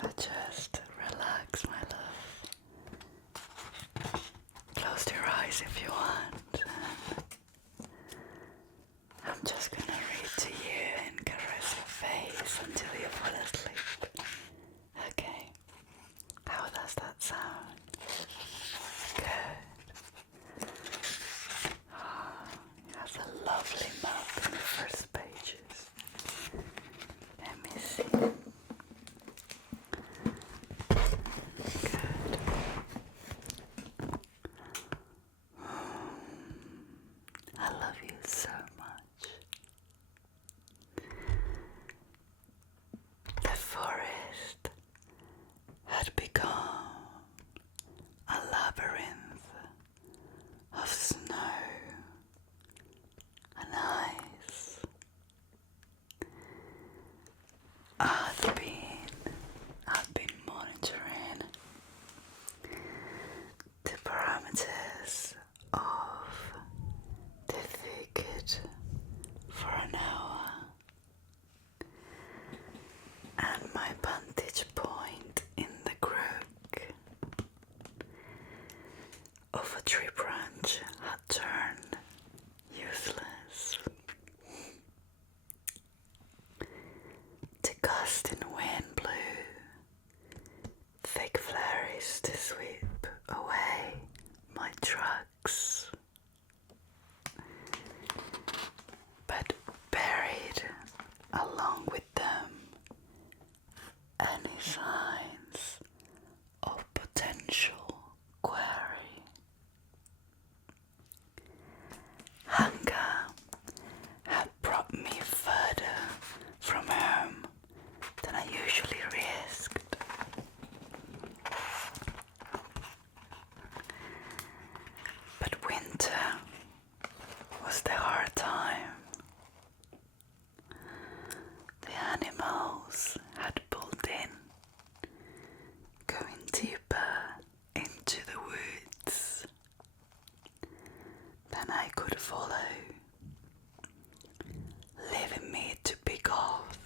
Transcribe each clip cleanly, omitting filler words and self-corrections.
So just relax, my love. Close your eyes if you want. I'm just gonna read to you and caress your face until you fall asleep. Okay. How does that sound? Good. It has a lovely map in the first pages. Let me see. Good. I love you so much. The forest had become a labyrinth of snow and ice. I'd been monitoring the parameters of the thicket for an hour, and my vantage point in the crook of a tree branch had turned useless. The gusting wind blew thick flurries to sweep away my tracks, but buried along with them any signs of potential quarry. Hunger had brought me further from home than I usually risked. But winter was the hard time. The animals had pulled in, going deeper into the woods than I could follow, leaving me to pick off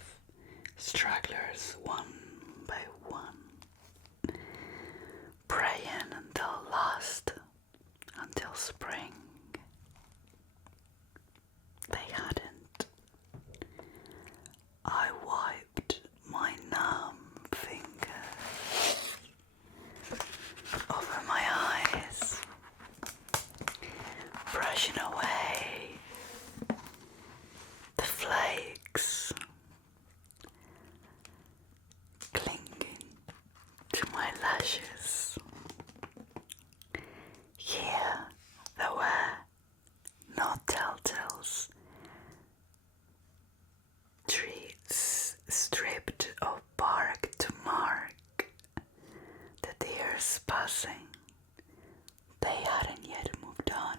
stragglers one by one, praying until spring. They hadn't. I wiped my numb fingers over my eyes, brushing away the flakes clinging to my lashes. Here there were no telltales. Trees stripped of bark to mark the deers passing. They hadn't yet moved on.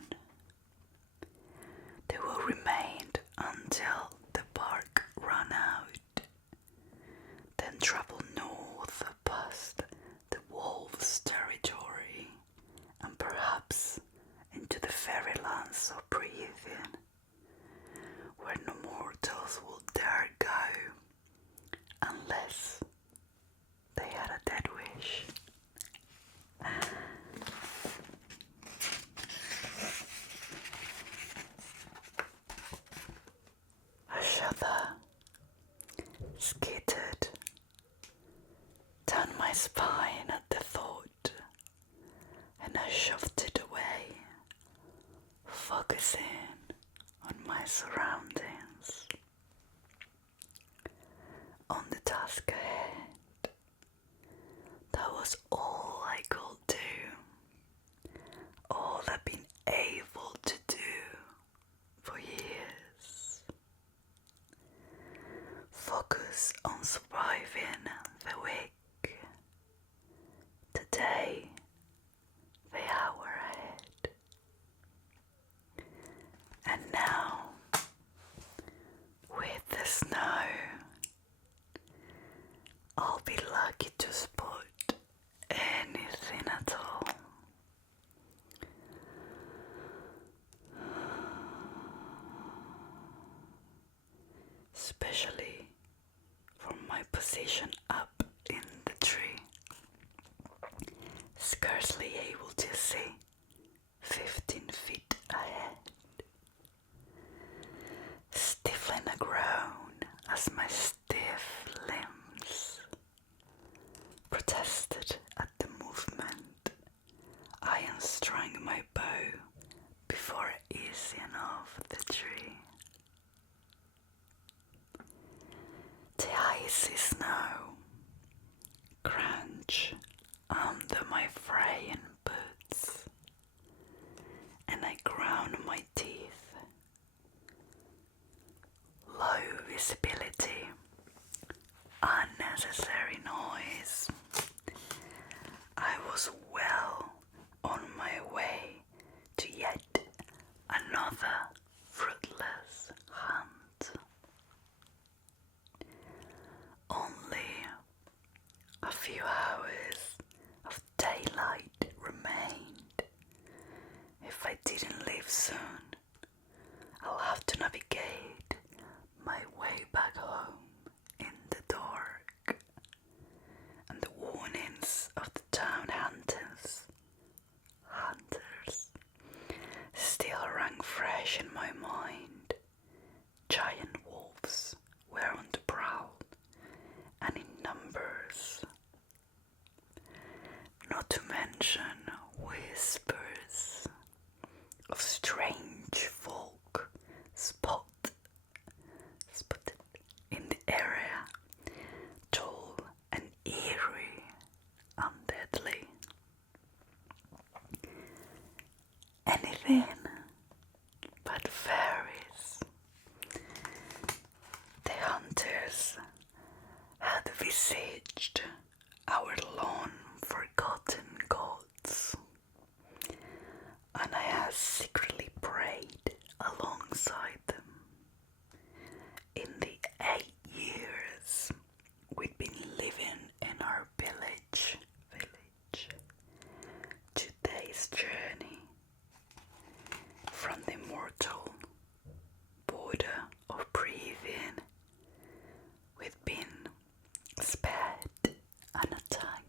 They will remain until the bark ran out, then travel north past the wolves' territory and perhaps into the fairy lands of breathing, where no mortals will dare go unless they had a dead wish. A shudder skittered down my spine at the thought, and I shoved it away, focusing on my surroundings, on the task ahead. That was all I could do, all I've been able to do for years. Focus on surviving the week, the day, the hour ahead. And now, with the snow, I'll be lucky to spot anything at all. Especially from my position up in the tree. see 15 feet ahead. Stifling a groan as my stiff limbs protested at the movement, I unstrung my bow before easing off the tree. The icy snow crunch under my fraying boots, and I ground my teeth. Low visibility, unnecessary noise. I was well on my way to yet another fruitless hunt. Only a few hours of daylight remained. If I didn't leave soon, I'll have to navigate my way back home in the dark, and the warnings of the town hunters still rang fresh in my mind. Giant wolves were on the prowl, and in numbers. Not to mention whispers of strange folk spotted in the area, tall and eerie, undeadly. Anything but fairies. The hunters had visaged our long-forgotten gods, and I had secretly prayed alongside them. In the 8 years we'd been living in our village, today's journey from the mortal border of breathing, we'd been spared an attack.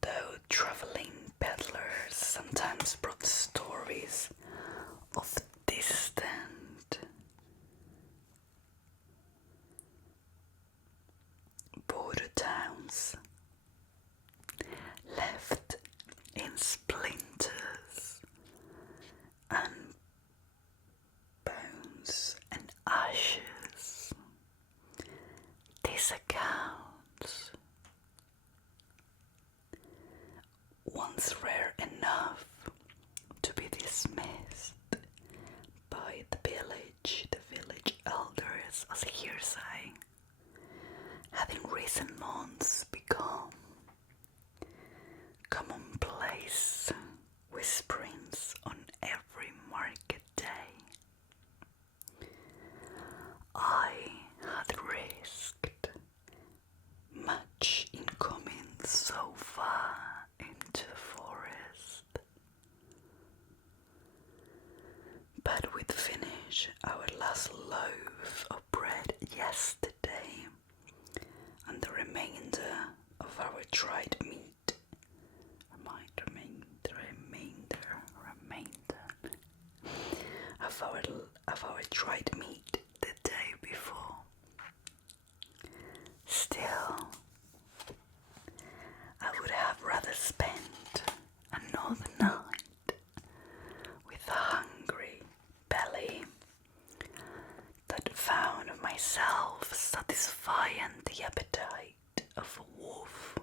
Though traveling peddlers sometimes brought stories of distant border towns left in splinters and bones and ashes. These accounts, once rare enough to be dismissed by the village elders as hearsay, had in recent months become commonplace whisperings on every market day. I had risked much in coming so far into the forest, but we'd finished our last loaf of bread yesterday, and the remainder of our dried meat of our dried meat the day before. Still, I would have rather spent another night with a hungry belly that found myself satisfying the appetite of a wolf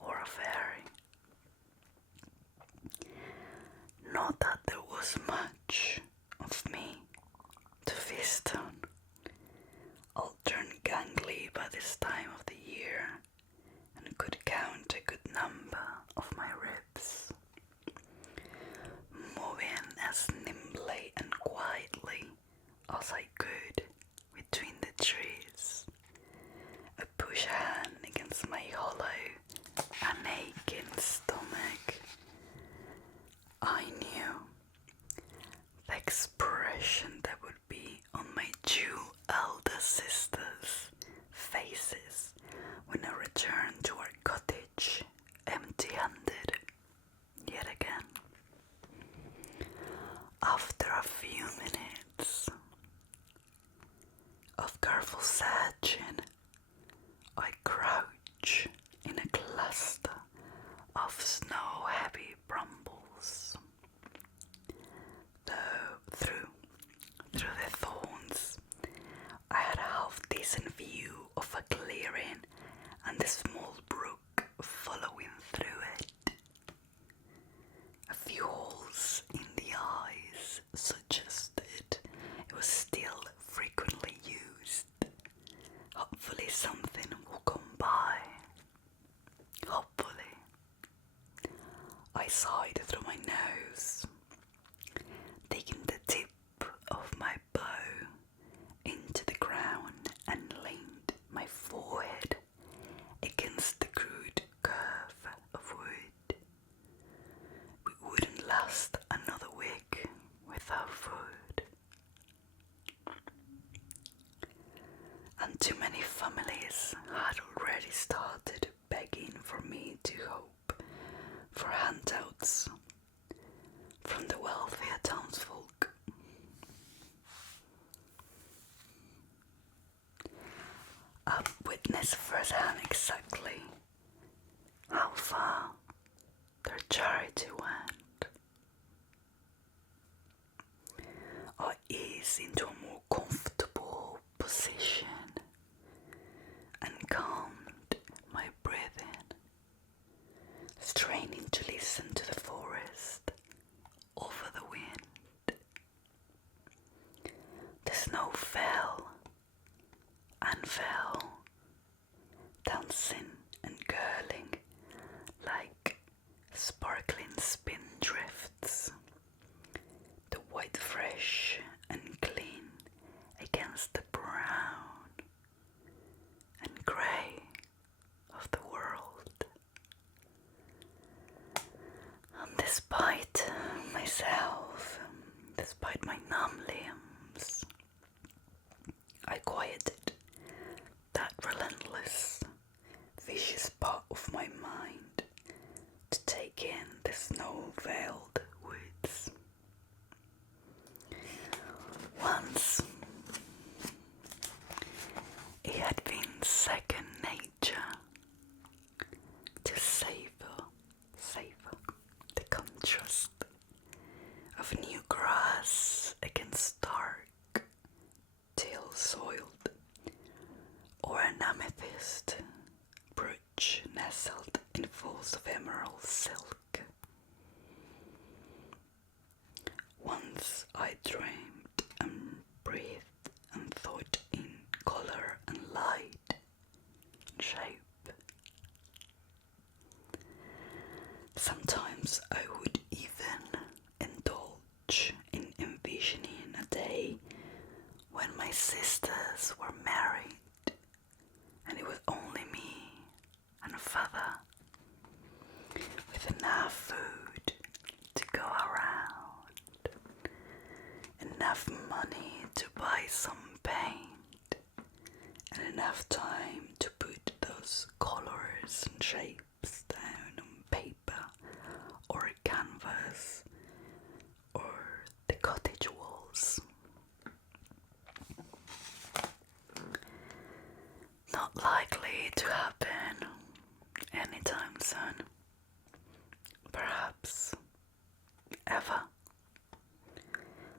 or a fairy. Not that there was much of me to feast on. I'll turn gangly by this time of the year and could count a good number of my ribs, moving as nimbly and quietly as I could between the trees, a push hand against my hollow and aching stomach. I knew the expression that would be on my two elder sisters' faces when I returned to our cottage empty-handed. of careful searching, I crouch in a cluster of snow-heavy brambles. Though through the thorns, I had a half-decent view of a clearing and a small brook following through it. A few holes in the eyes suggested it was still frequently used. Hopefully something will come by. Hopefully. I sighed through my nose, digging the tip of my bow into the ground and leaned my forehead against the crude curve of wood. We wouldn't last another week without food. And too many families had already started begging for me to hope for handouts from the wealthier townsfolk. I witnessed firsthand exactly how far their charity went. I eased into a more comfortable position and calmed my breathing, straining to listen to the forest over the wind. The snow fell and fell, dancing and curling like sparkling spin drifts. The white fresh and clean against the brown and grey of the world. And despite myself, despite my numb limbs, I quieted that relentless, vicious part of my mind to take in the snow-veiled woods. Once, it had been second nature to savor the contrast of new grass against dark, teal-soiled, or an amethyst brooch nestled in folds of emerald silk. Once I dreamed and breathed and thought in color and light and shape. Sometimes I would even indulge in envisioning a day when my sisters were married and it was only me and father with enough food to go around, enough money to buy some paint, and enough time to put those colors and shapes down on paper or canvas or the cottage walls. Not likely to happen anytime soon. Perhaps ever.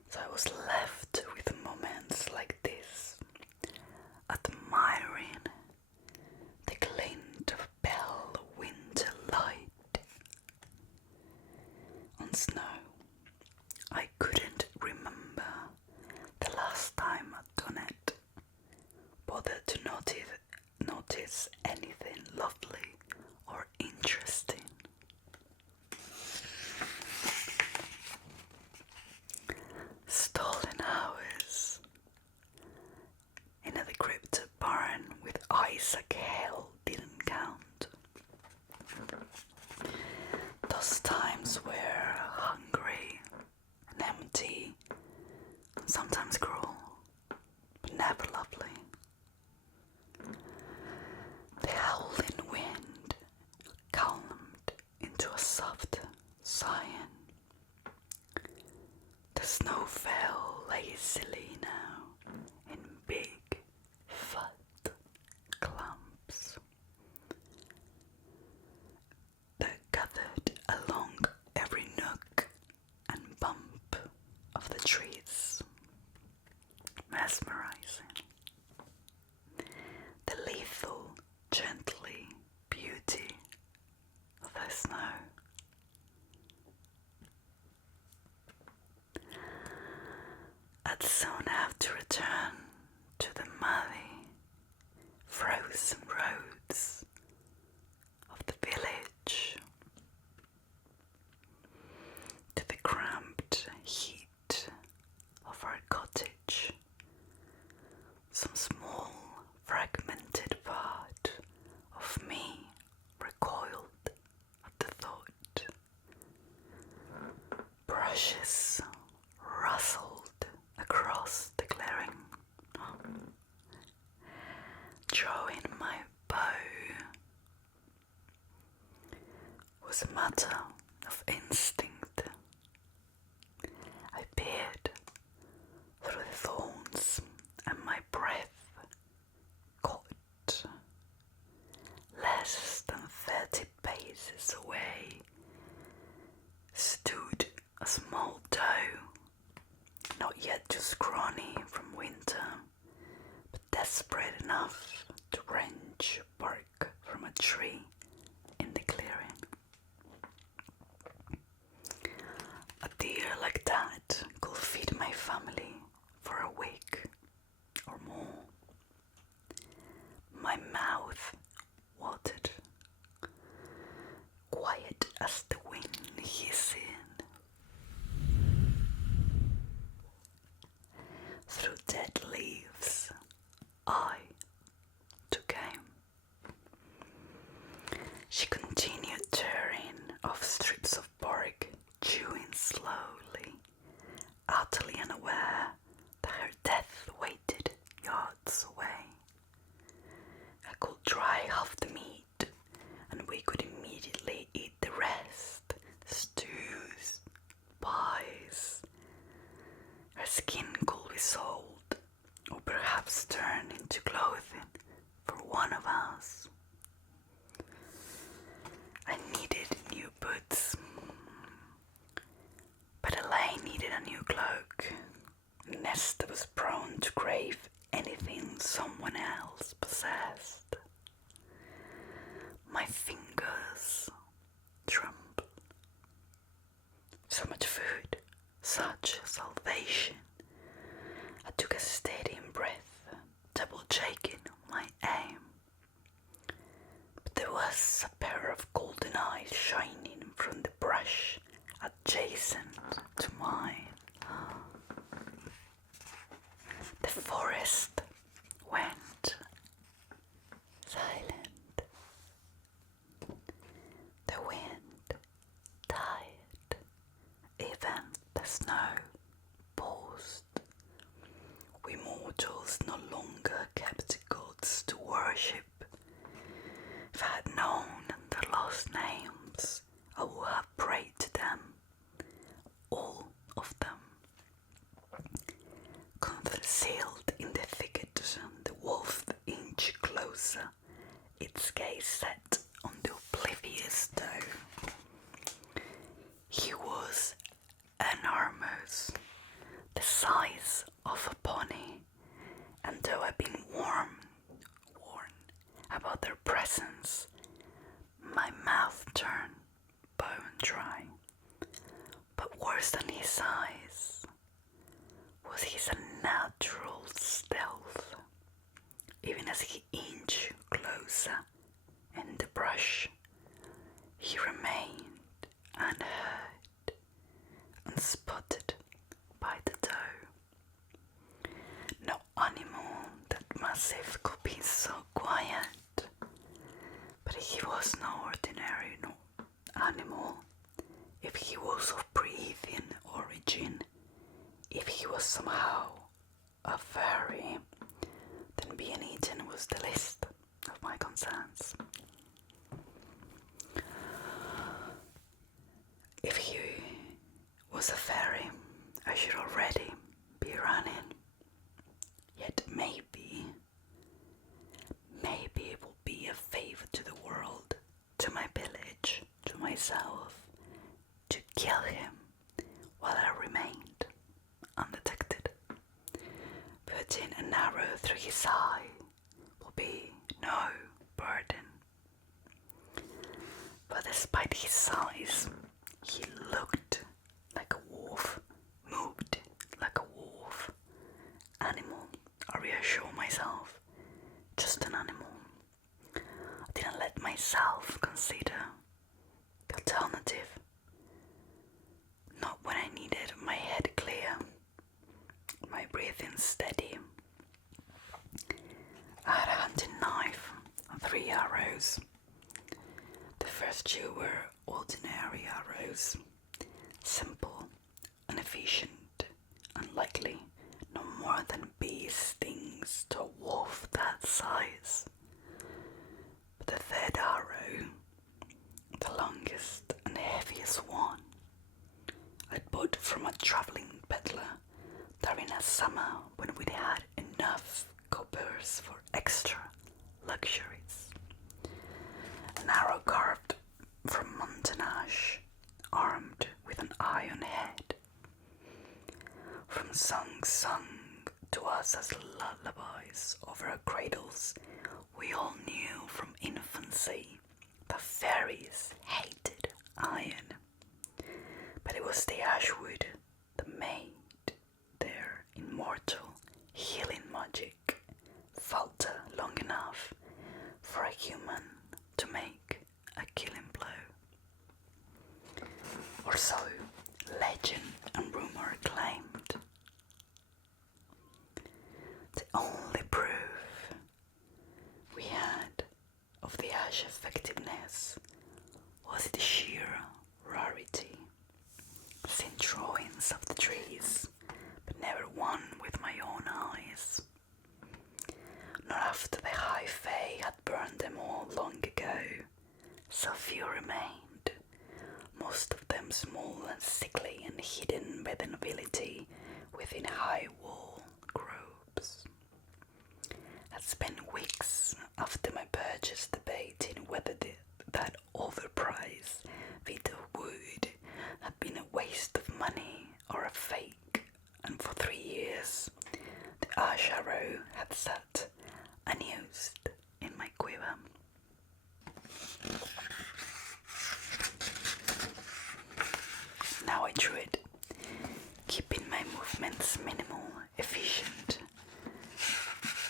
So I was left with moments like this, admiring the glint of pale winter light on snow. I couldn't remember the last time I'd done it, bothered to notice anything lovely or interesting. Stolen hours in a decrepit barn with Isaac Hale didn't count. Those times were hungry and empty, and sometimes cruel, but never lovely. The howling wind calmed into a soft sighing. The snow fell lazily now in big I'd soon have to return to the muddy, frozen roads of the village, to the cramped heat of our cottage. Some small, fragmented part of me recoiled at the thought. Brushes rustled across the clearing. Drawing my bow was a matter of instinct. I peered through the thorns, and my breath caught. Less than 30 paces away stood a small doe, not yet too scrawny from winter, but desperate enough to wrench bark from a tree in the clearing. A deer like that could feed my family for a week or more. My mouth watered, quiet as the wind hissing through dead leaves. I took aim. She continued tearing off strips of bark, chewing slowly, utterly unaware that her death waited yards away. I could dry half the meat, and we could immediately eat the rest. Stews, pies. Her skin could be sold, or perhaps turned into clothing for one of us. I needed new boots, but Elaine needed a new cloak. Nesta was prone to crave anything someone else possessed. My fingers trembled. So much food, such salvation. I took a steady breath, double checking my aim. But there was a pair of golden eyes shining from the brush adjacent to mine. The forest went silent. The wind died. Even the snow paused. We mortals no longer kept gods to worship. If I had known their lost names, I would have prayed to them, all of them. Concealed in the thicket, the wolf inched closer, its gaze set on the oblivious doe. He was enormous, the size of a pony, and though I'd been warned about their presence, my mouth turned bone dry. But worse than his size was his unnatural stealth. Even as he inched closer in the brush, he remained unheard, unspotted by the doe. No animal that massive could be so quiet, but he was no ordinary animal. If he was of breathing origin, if he was somehow a fairy, then being eaten was the least of my concerns. If he was a fairy, I should already be running. Yet maybe it will be a favor to the world, to my village, to myself, to kill him while I remained undetected. Putting an arrow through his eye will be no burden. But despite his size, he looked like a wolf, moved like a wolf, reassure myself, just an animal. I didn't let myself consider the alternative. Not when I needed my head clear, my breathing steady. I had a hunting knife and 3 arrows. The first 2 were ordinary arrows, simple and efficient, unlikely no more than bee stings to a wolf that size. But the 3rd arrow, the longest and heaviest one, I'd bought from a travelling peddler during a summer when we'd had enough coppers for extra luxuries. An arrow carved from mountain ash, armed with an iron head. From songs sung to us as lullabies over our cradles, we all knew from infancy that fairies hated iron. But it was the ashwood that made their immortal healing magic falter long enough for a human to make a killing blow. Or so legend and rumor claimed. The only proof we had of the ash effectiveness was the sheer rarity. Seen drawings of the trees, but never one with my own eyes. Not after the high fae had burned them all long ago, so few remained, most of them small and sickly and hidden by the nobility within high wall groves. I'd spent weeks after my purchase debating whether that overpriced bit of wood had been a waste of money or a fake, and for 3 years the ash arrow had sat unused in my quiver. Now I drew it, keeping my movements minimal, efficient.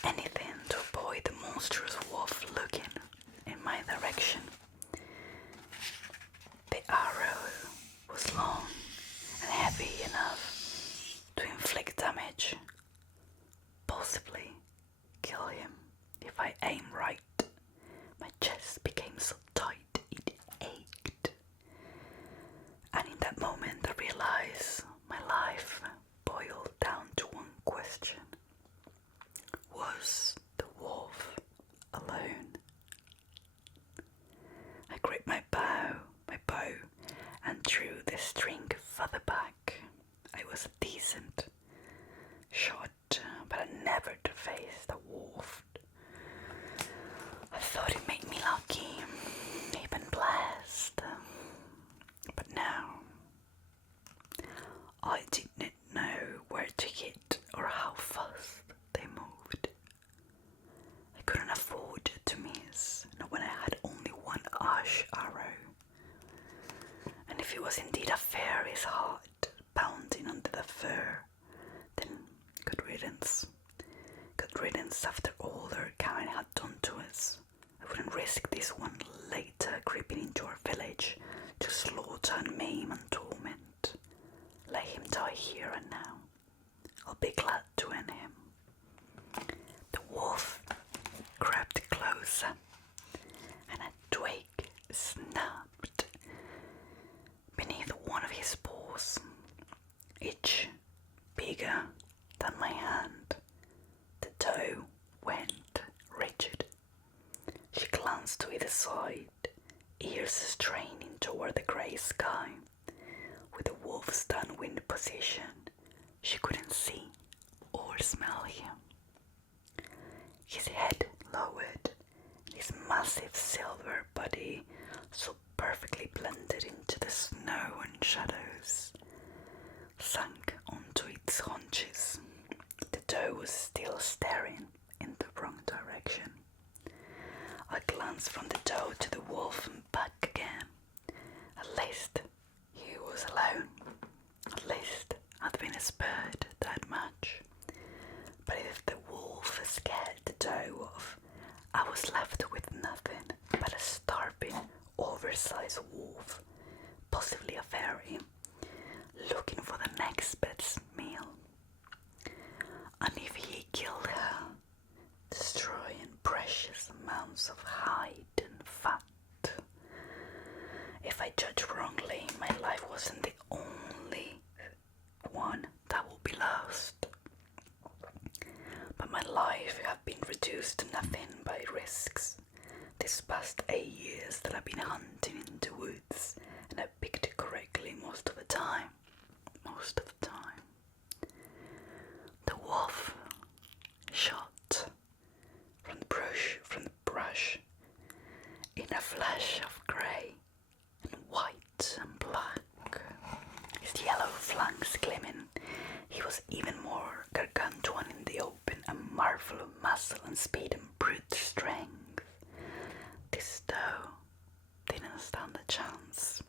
Anything to avoid the monstrous wolf looking in my direction. The arrow was long and heavy enough to inflict damage, possibly kill him if I aim right. My chest became so tight it ached. And in that moment I realized my life boiled down to one question. Was the wolf alone? I gripped my bow, and drew the string further back. I was a decent shot, but I never to face the wolf. I thought it made me lucky, even blessed. But now, I didn't know where to hit or how fast they moved. I couldn't afford to miss, not when I had only one ash arrow. And if it was indeed a fairy's heart pounding under the fur, then good riddance. Good riddance after all their kind had done to us. I wouldn't risk this one later creeping into our village to slaughter and maim and torment. Let him die here and now. I'll be glad to end him. The wolf crept closer, and a twig snapped beneath one of his paws, each bigger than my hand. The doe went rigid. She glanced to either side, ears straining toward the grey sky. With the wolf's downwind position, she couldn't see or smell him. His head lowered, his massive silver body so perfectly blended into the snow and shadows, sank onto its haunches. The doe was still staring in the wrong direction. I glanced from the doe to the wolf and back again. At least he was alone. At least I'd been spared that much. But if the wolf oversized wolf, possibly a fairy, looking for the next best meal. And if he killed her, destroying precious amounts of hide and fat. If I judge wrongly, my life wasn't the only one that will be lost. But my life had been reduced to nothing by risks. This past 8 years that I've been hunting in the woods, and I picked it correctly most of the time. The wolf shot from the brush in a flash of grey and white and black, his yellow flanks gleaming. He was even more gargantuan in the open, a marvel of muscle and speed and brute strength. This doe didn't stand a chance.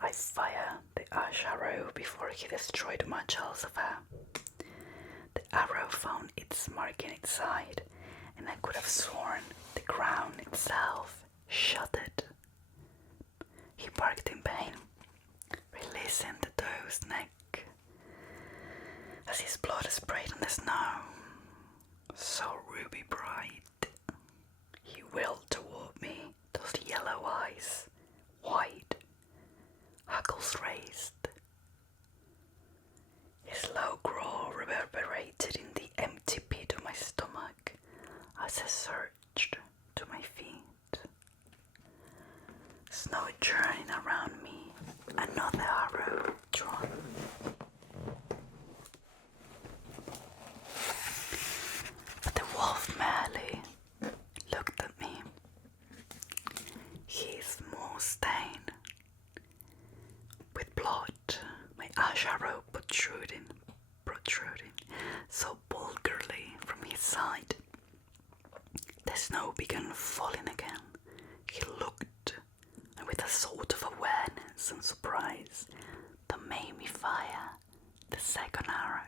I fired the ash arrow before he destroyed much else of her. The arrow found its mark in its side, and I could have sworn the ground itself shuddered. He barked in pain, releasing the doe's neck as his blood sprayed on the snow, so ruby bright. He wheeled toward me, those yellow eyes, wide, hackles raised. His low growl reverberated in the empty pit of my stomach as I surged to my feet. Snow churning around me, another arrow drawn. But the wolf merely looked at me, his maw stained with blood, my ash arrow protruding so vulgarly from his side. The snow began falling again. He looked, and with a sort of awareness and surprise, that made me fire the second arrow,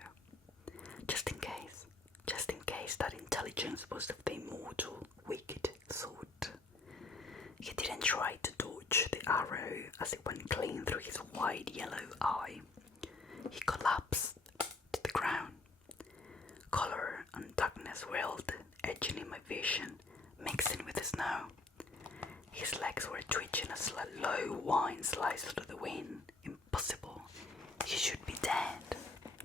just in case that intelligence was of the immortal, wicked sort. He didn't try to dodge the arrow as it went clean through his wide yellow eye. He collapsed to the ground. Color and darkness whirled, edging in my vision, mixing with the snow. His legs were twitching as a low whine sliced through the wind. Impossible. He should be dead,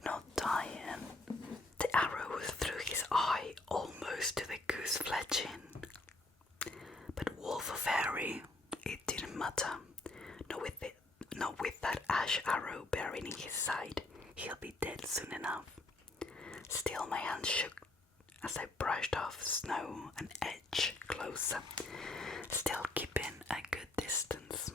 not dying. The arrow was through his eye, almost to the goose fletching. But wolf or fairy, it didn't matter. Not with that ash arrow buried in his side. He'll be dead soon enough. Still my hand shook as I brushed off snow and edged closer, still keeping a good distance.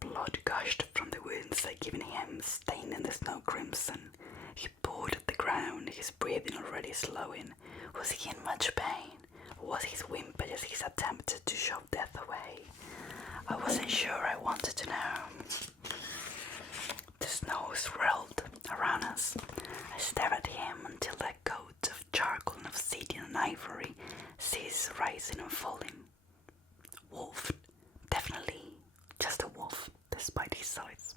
Blood gushed from the wounds I'd given him, staining the snow crimson. He pawed at the ground, his breathing already slowing. Was he in much pain, or was his whimper just his attempt to shove death away? I wasn't sure. I wanted to know. The snow swirled around us. I stared at him until that coat of charcoal and obsidian and ivory ceased rising and falling. Wolf, definitely just a wolf, despite his size.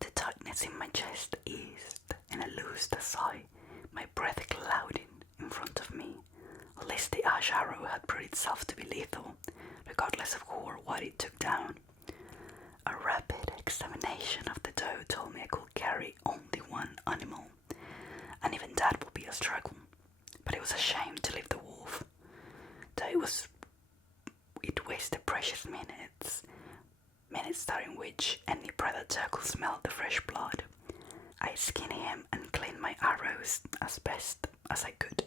The tightness in my chest eased, and I loosed a sigh, my breath clouding in front of me. At least the ash arrow had proved itself to be lethal, regardless of who or what it took down. A rapid examination of the doe told me I could carry only one animal, and even that would be a struggle. But it was a shame to leave the wolf, though it wasted precious minutes during which any predator could smell the fresh blood. I skinned him and cleaned my arrows as best as I could.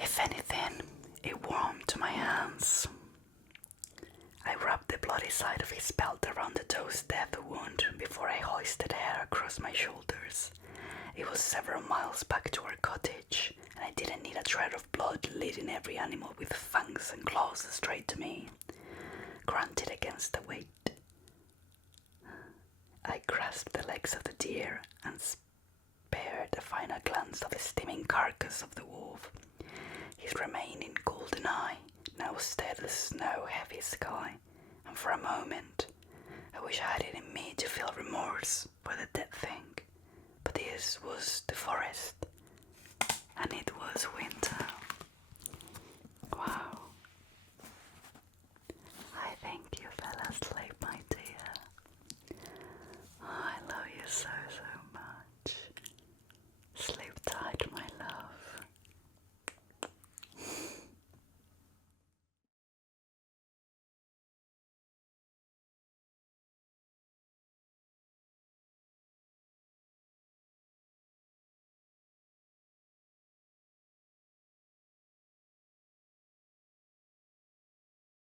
If anything, it warmed my hands. I rubbed the bloody side of his belt around the doe's death wound before I hoisted her across my shoulders. It was several miles back to our cottage, and I didn't need a trail of blood leading every animal with fangs and claws straight to me. Grunted against the weight. I grasped the legs of the deer and spared a final glance of the steaming carcass of the wolf. His remaining golden eye now stared at the snow-heavy sky, for a moment. I wish I had it in me to feel remorse for the dead thing, but this was the forest, and it was winter.